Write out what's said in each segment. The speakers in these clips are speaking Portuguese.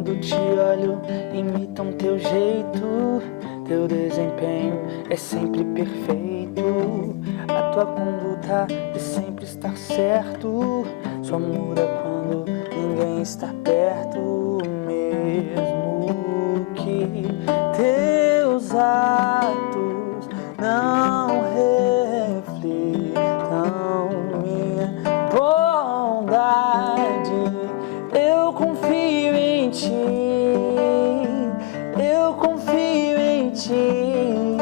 quando te olho, imitam teu jeito. Teu desempenho é sempre perfeito. A tua conduta de sempre estar certo só muda quando ninguém está perto. Mesmo que teus atos não reflitam minha bondade, eu confio em ti, eu confio em ti.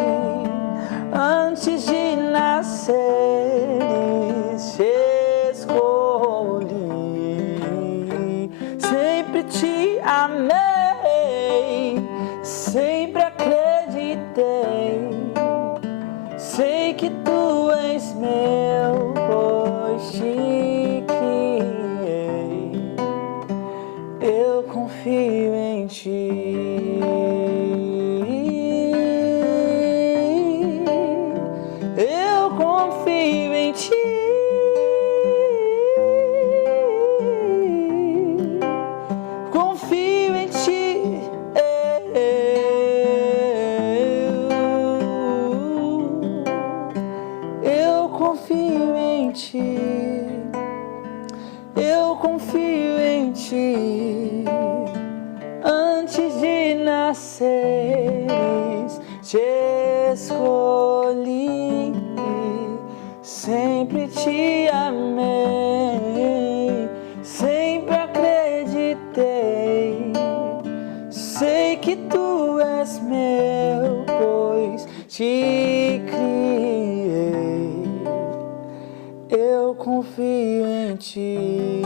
Antes de nasceres te escolhi, sempre te amei, sempre acreditei. Sei que tu és meu, pois te criei. Eu confio em ti. Eu confio em ti. Confio em ti. Eu confio em ti. Eu confio em ti. Antes de nasceres te escolhi, sempre te amei, sempre acreditei. Sei que tu és meu, pois te criei. Eu confio em ti.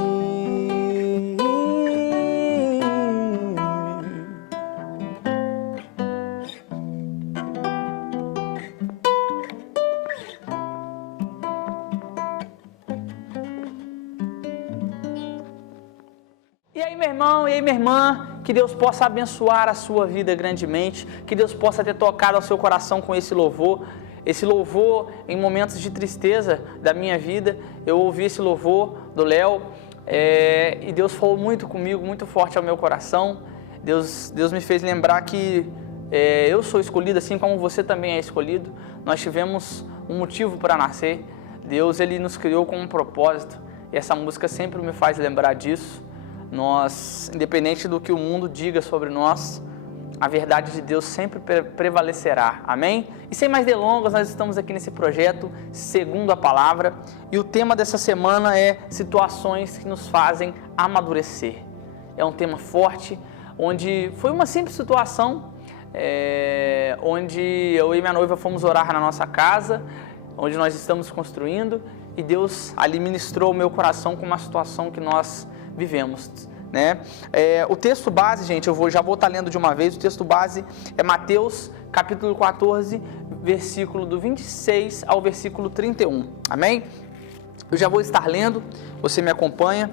E aí, meu irmão, e aí, minha irmã, que Deus possa abençoar a sua vida grandemente, que Deus possa ter tocado ao seu coração com esse louvor em momentos de tristeza da minha vida. Eu ouvi esse louvor do Léo e Deus falou muito comigo, muito forte ao meu coração. Deus me fez lembrar que eu sou escolhido assim como você também é escolhido. Nós tivemos um motivo para nascer. Deus, Ele nos criou com um propósito, e essa música sempre me faz lembrar disso. Nós, independente do que o mundo diga sobre nós, a verdade de Deus sempre prevalecerá, amém? E sem mais delongas, nós estamos aqui nesse projeto Segundo a Palavra, e o tema dessa semana é situações que nos fazem amadurecer. É um tema forte, onde foi uma simples situação, onde eu e minha noiva fomos orar na nossa casa, onde nós estamos construindo, e Deus ali ministrou o meu coração com uma situação que nós vivemos, né? O texto base, gente, já vou estar lendo de uma vez. O texto base é Mateus capítulo 14, versículo do 26 ao versículo 31, amém? Eu já vou estar lendo, você me acompanha.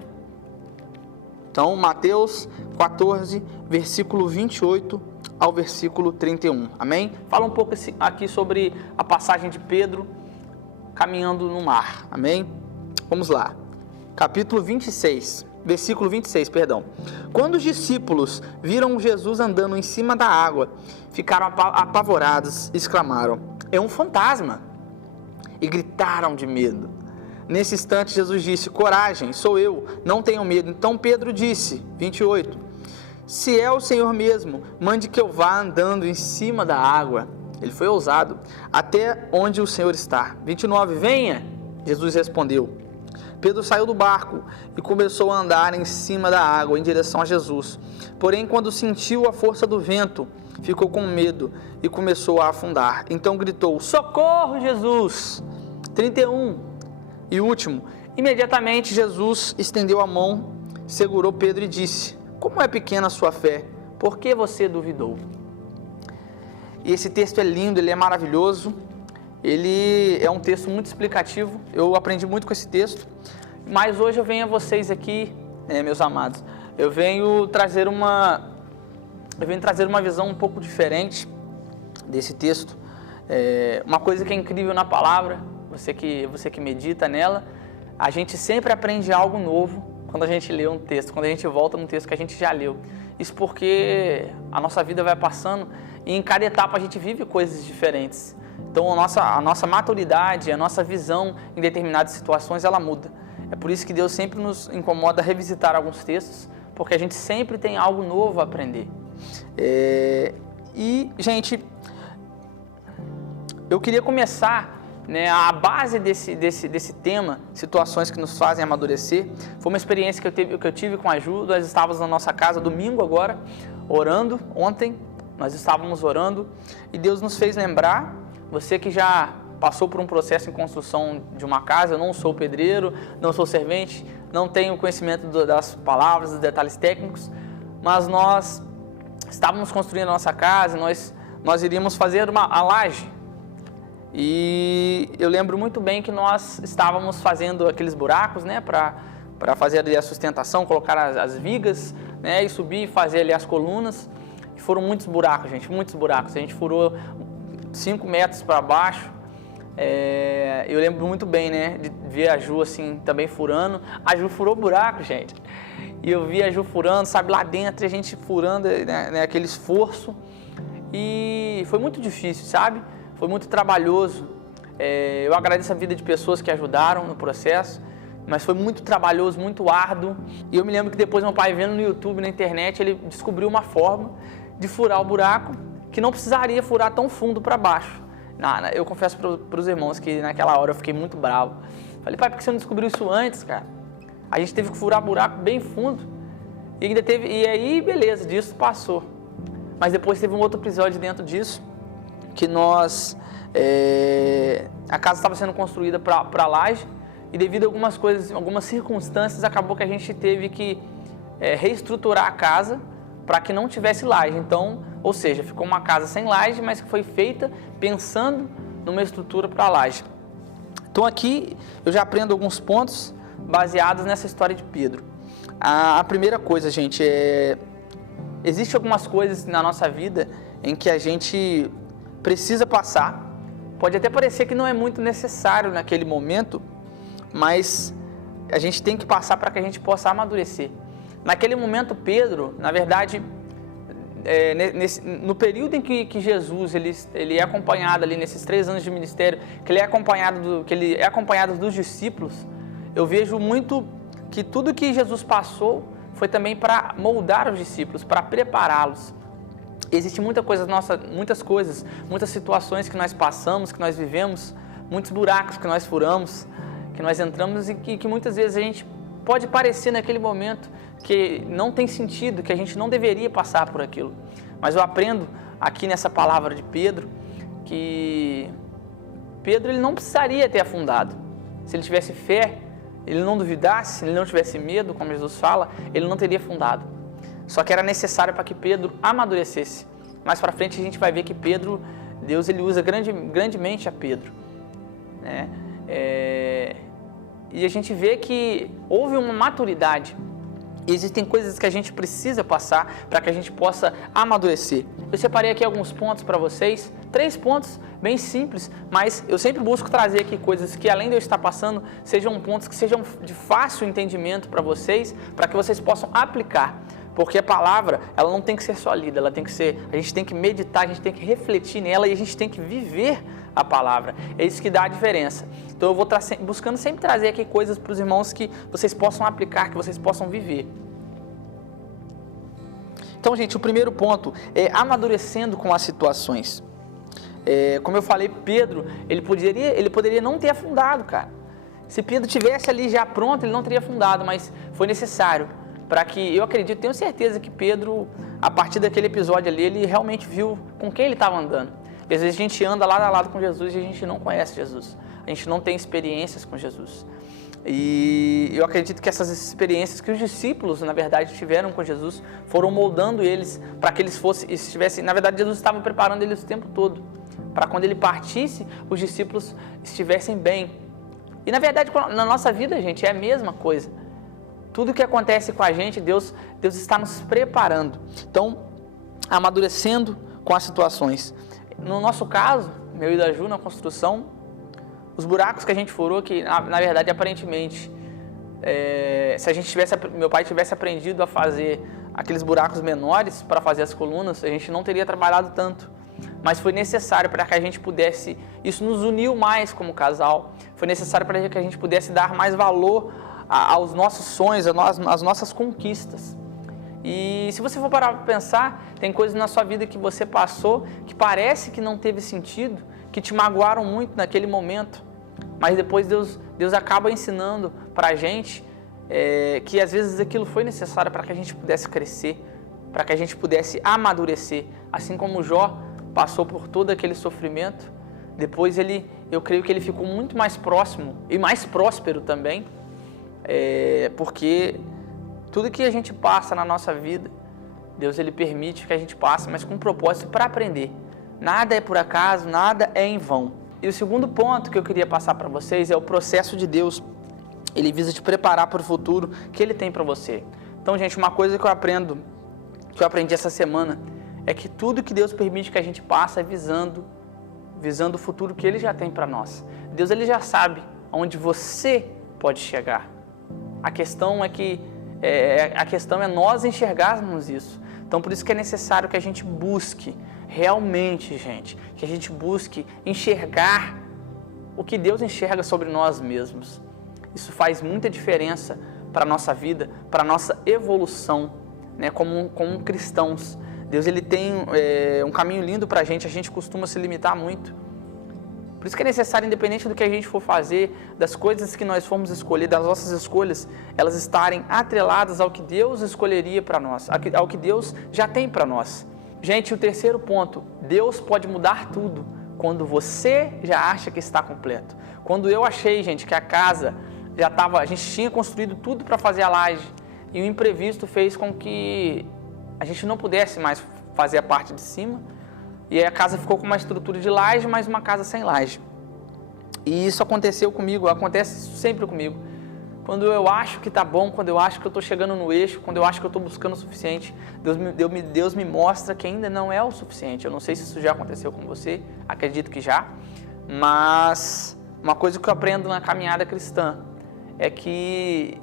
Então, Mateus 14, versículo 28 ao versículo 31, amém? Fala um pouco aqui sobre a passagem de Pedro caminhando no mar, amém? Vamos lá, capítulo 26, versículo 26, perdão. Quando os discípulos viram Jesus andando em cima da água, ficaram apavorados e exclamaram: é um fantasma! E gritaram de medo. Nesse instante Jesus disse: coragem, sou eu, não tenham medo. Então Pedro disse, 28, se é o Senhor mesmo, mande que eu vá andando em cima da água. Ele foi ousado. Até onde o Senhor está? 29, venha, Jesus respondeu. Pedro saiu do barco e começou a andar em cima da água em direção a Jesus. Porém, quando sentiu a força do vento, ficou com medo e começou a afundar. Então gritou: socorro, Jesus! 31 e último, imediatamente Jesus estendeu a mão, segurou Pedro e disse: como é pequena a sua fé, por que você duvidou? E esse texto é lindo, ele é maravilhoso, ele é um texto muito explicativo, eu aprendi muito com esse texto, mas hoje eu venho a vocês aqui, meus amados, eu venho trazer uma visão um pouco diferente desse texto. Uma coisa que é incrível na palavra, você que medita nela, a gente sempre aprende algo novo quando a gente lê um texto, quando a gente volta num texto que a gente já leu. Isso porque a nossa vida vai passando e em cada etapa a gente vive coisas diferentes. Então a nossa maturidade, a nossa visão em determinadas situações, ela muda. É por isso que Deus sempre nos incomoda a revisitar alguns textos, porque a gente sempre tem algo novo a aprender. E, gente, eu queria começar, né, a base desse tema, situações que nos fazem amadurecer, foi uma experiência que eu tive com a Ju. Nós estávamos na nossa casa domingo agora, orando. Ontem nós estávamos orando e Deus nos fez lembrar, você que já passou por um processo em construção de uma casa, eu não sou pedreiro, não sou servente, não tenho conhecimento das palavras, dos detalhes técnicos, mas nós estávamos construindo a nossa casa, nós iríamos fazer a laje. E eu lembro muito bem que nós estávamos fazendo aqueles buracos, né, para fazer ali a sustentação, colocar as vigas, né, e subir e fazer ali as colunas. E foram muitos buracos, gente, muitos buracos. A gente furou 5 metros para baixo. Eu lembro muito bem, né, de ver a Ju assim também furando. A Ju furou buraco, gente. E eu vi a Ju furando, sabe, lá dentro, a gente furando, né, aquele esforço. E foi muito difícil, sabe? Foi muito trabalhoso. Eu agradeço a vida de pessoas que ajudaram no processo, mas foi muito trabalhoso, muito árduo. E eu me lembro que depois meu pai, vendo no YouTube, na internet, ele descobriu uma forma de furar o buraco que não precisaria furar tão fundo para baixo. Eu confesso para os irmãos que naquela hora eu fiquei muito bravo. Falei, pai, por que você não descobriu isso antes, cara? A gente teve que furar buraco bem fundo. E aí, beleza, disso passou. Mas depois teve um outro episódio dentro disso, que a casa estava sendo construída para laje, e devido a algumas coisas, algumas circunstâncias, acabou que a gente teve que reestruturar a casa para que não tivesse laje. Então, ou seja, ficou uma casa sem laje, mas que foi feita pensando numa estrutura para laje. Então aqui eu já aprendo alguns pontos baseados nessa história de Pedro. A primeira coisa, gente, existe algumas coisas na nossa vida em que a gente precisa passar. Pode até parecer que não é muito necessário naquele momento, mas a gente tem que passar para que a gente possa amadurecer. Naquele momento, Pedro, na verdade, no período em que Jesus ele é acompanhado ali nesses 3 anos de ministério, que ele é acompanhado dos discípulos, eu vejo muito que tudo que Jesus passou foi também para moldar os discípulos, para prepará-los. Existe muitas coisas, muitas situações que nós passamos, que nós vivemos, muitos buracos que nós furamos, que nós entramos e que muitas vezes a gente pode parecer naquele momento que não tem sentido, que a gente não deveria passar por aquilo. Mas eu aprendo aqui nessa palavra de Pedro que Pedro ele não precisaria ter afundado. Se ele tivesse fé, ele não duvidasse, ele não tivesse medo, como Jesus fala, ele não teria afundado. Só que era necessário para que Pedro amadurecesse. Mais para frente a gente vai ver que Deus ele usa grandemente a Pedro, né? E a gente vê que houve uma maturidade. E existem coisas que a gente precisa passar para que a gente possa amadurecer. Eu separei aqui alguns pontos para vocês, 3 pontos bem simples, mas eu sempre busco trazer aqui coisas que, além de eu estar passando, sejam pontos que sejam de fácil entendimento para vocês, para que vocês possam aplicar. Porque a palavra, ela não tem que ser só lida, ela tem que ser, a gente tem que meditar, a gente tem que refletir nela e a gente tem que viver a palavra. É isso que dá a diferença. Então eu vou buscando sempre trazer aqui coisas para os irmãos que vocês possam aplicar, que vocês possam viver. Então, gente, o primeiro ponto é amadurecendo com as situações. Como eu falei, Pedro, ele poderia não ter afundado, cara. Se Pedro tivesse ali já pronto, ele não teria afundado, mas foi necessário para que, eu acredito, tenho certeza que Pedro, a partir daquele episódio ali, ele realmente viu com quem ele estava andando. Às vezes a gente anda lado a lado com Jesus e a gente não conhece Jesus. A gente não tem experiências com Jesus. E eu acredito que essas experiências que os discípulos, na verdade, tiveram com Jesus, foram moldando eles para que eles estivessem... Na verdade, Jesus estava preparando eles o tempo todo, para quando ele partisse, os discípulos estivessem bem. E, na verdade, na nossa vida, gente, é a mesma coisa. Tudo que acontece com a gente, Deus está nos preparando. Então, amadurecendo com as situações. No nosso caso, meu e da Ju, na construção, os buracos que a gente furou, que na verdade, aparentemente, Se meu pai tivesse aprendido a fazer aqueles buracos menores para fazer as colunas, a gente não teria trabalhado tanto. Mas foi necessário para que a gente pudesse, isso nos uniu mais como casal, foi necessário para que a gente pudesse dar mais valor aos nossos sonhos, às nossas conquistas. E se você for parar para pensar, tem coisas na sua vida que você passou que parece que não teve sentido, que te magoaram muito naquele momento, mas depois Deus acaba ensinando para a gente que às vezes aquilo foi necessário para que a gente pudesse crescer, para que a gente pudesse amadurecer, assim como Jó passou por todo aquele sofrimento. Depois eu creio que ele ficou muito mais próximo e mais próspero também, porque tudo que a gente passa na nossa vida, Deus ele permite que a gente passe, mas com um propósito para aprender. Nada é por acaso, nada é em vão. E o segundo ponto que eu queria passar para vocês é o processo de Deus. Ele visa te preparar para o futuro que Ele tem para você. Então, gente, uma coisa que eu aprendi essa semana, é que tudo que Deus permite que a gente passe é visando o futuro que Ele já tem para nós. Deus ele já sabe onde você pode chegar. A questão é nós enxergarmos isso. Então, por isso que é necessário que a gente busque realmente, gente, que a gente busque enxergar o que Deus enxerga sobre nós mesmos. Isso faz muita diferença para a nossa vida, para a nossa evolução, né, como cristãos. Deus ele tem um caminho lindo para a gente costuma se limitar muito. Por isso que é necessário, independente do que a gente for fazer, das coisas que nós formos escolher, das nossas escolhas, elas estarem atreladas ao que Deus escolheria para nós, ao que Deus já tem para nós. Gente, o terceiro ponto, Deus pode mudar tudo quando você já acha que está completo. Quando eu achei, gente, que a casa a gente tinha construído tudo para fazer a laje e o imprevisto fez com que a gente não pudesse mais fazer a parte de cima e aí a casa ficou com uma estrutura de laje, mas uma casa sem laje. E isso aconteceu comigo, acontece sempre comigo. Quando eu acho que está bom, quando eu acho que eu estou chegando no eixo, quando eu acho que eu estou buscando o suficiente, Deus me mostra que ainda não é o suficiente. Eu não sei se isso já aconteceu com você, acredito que já, mas uma coisa que eu aprendo na caminhada cristã é que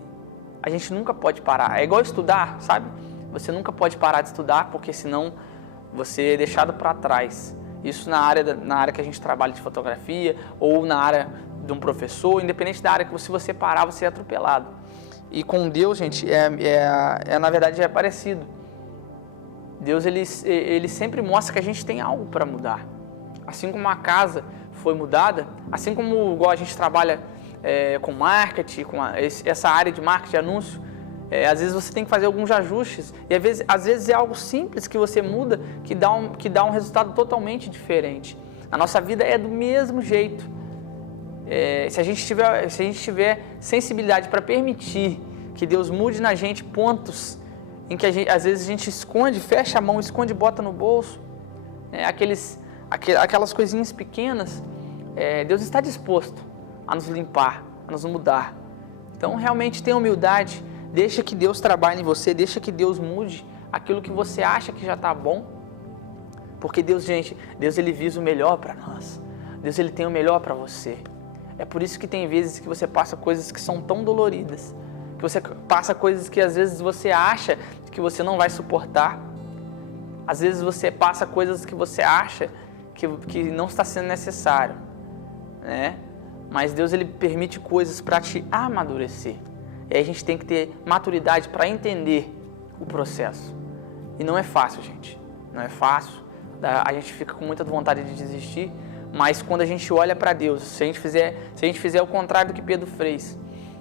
a gente nunca pode parar. É igual estudar, sabe? Você nunca pode parar de estudar, porque senão você é deixado para trás. Isso na área que a gente trabalha de fotografia ou na área de um professor, independente da área que se você parar, você é atropelado. E com Deus, gente, na verdade é parecido. Deus ele sempre mostra que a gente tem algo para mudar. Assim como a casa foi mudada, assim como igual a gente trabalha com marketing, essa área de marketing, anúncio, às vezes você tem que fazer alguns ajustes e às vezes é algo simples que você muda que dá um resultado totalmente diferente. A nossa vida é do mesmo jeito. Se a gente tiver sensibilidade para permitir que Deus mude na gente pontos em que às vezes a gente esconde, fecha a mão, esconde e bota no bolso, aquelas coisinhas pequenas, Deus está disposto a nos limpar, a nos mudar. Então realmente tenha humildade, deixa que Deus trabalhe em você, deixa que Deus mude aquilo que você acha que já está bom, porque Deus ele visa o melhor para nós, Deus ele tem o melhor para você. É por isso que tem vezes que você passa coisas que são tão doloridas, que você passa coisas que às vezes você acha que você não vai suportar. Às vezes você passa coisas que você acha que não está sendo necessário, né? Mas Deus ele permite coisas para te amadurecer. E aí a gente tem que ter maturidade para entender o processo. E não é fácil, gente. Não é fácil. A gente fica com muita vontade de desistir. Mas quando a gente olha para Deus, se a gente fizer o contrário do que Pedro fez,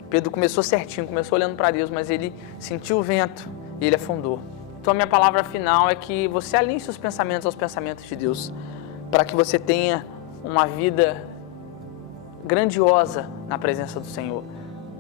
Pedro começou certinho, começou olhando para Deus, mas ele sentiu o vento e ele afundou. Então a minha palavra final é que você alinhe seus pensamentos aos pensamentos de Deus, para que você tenha uma vida grandiosa na presença do Senhor,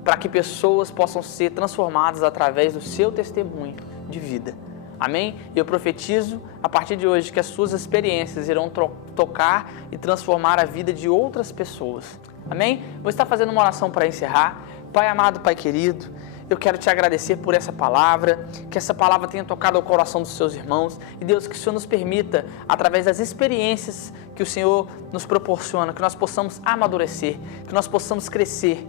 para que pessoas possam ser transformadas através do seu testemunho de vida. Amém? E eu profetizo a partir de hoje que as suas experiências irão tocar e transformar a vida de outras pessoas. Amém? Vou estar fazendo uma oração para encerrar. Pai amado, Pai querido, eu quero te agradecer por essa palavra, que essa palavra tenha tocado ao coração dos seus irmãos. E Deus, que o Senhor nos permita, através das experiências que o Senhor nos proporciona, que nós possamos amadurecer, que nós possamos crescer.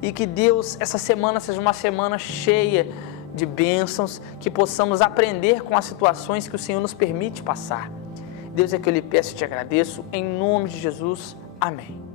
e que Deus, essa semana seja uma semana cheia de bênçãos, que possamos aprender com as situações que o Senhor nos permite passar. Deus, é que eu lhe peço e te agradeço, em nome de Jesus, amém.